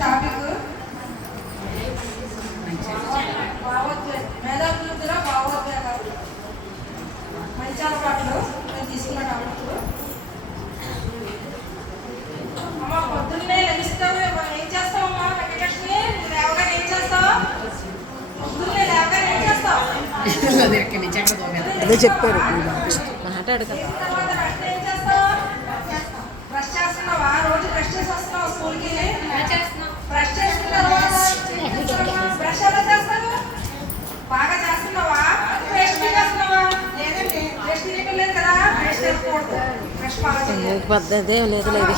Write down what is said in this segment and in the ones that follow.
Topic మేధావుల భావోద్వేగాలు మంచి అలవాట్లు నేను తీసుకున్న టాపిక్. అమ్మ పొద్దున్నే లభిస్తావు ఏం చేస్తావమ్మా? వెంకటలక్ష్మి లేవగానే ఏం చేస్తావు? పొద్దున్నే లేవగానే ఏం చేస్తావు? అదే చెప్పారు. ఏం చేస్తావు? బ్రష్ చేస్తున్నావా? రోజు బ్రష్ చేసి వస్తున్నావు స్కూల్కి? బ్రష్ చేసిన తర్వాత బ్రష్ ఎలా చేస్తావు? బాగా చేస్తున్నావా? పేస్ట్ చేస్తున్నావా? లేదండి, పేస్ట్ చేయలేదు కదా. పేస్ట్ చేసుకోకూడదు. బ్రష్ బాగా పద్ధతి లేదు లేదు.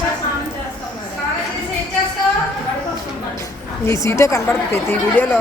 స్నానం చేసి ఏం చేస్తావు? నీ సీటే కనబడుతుంది ప్రతి వీడియోలో.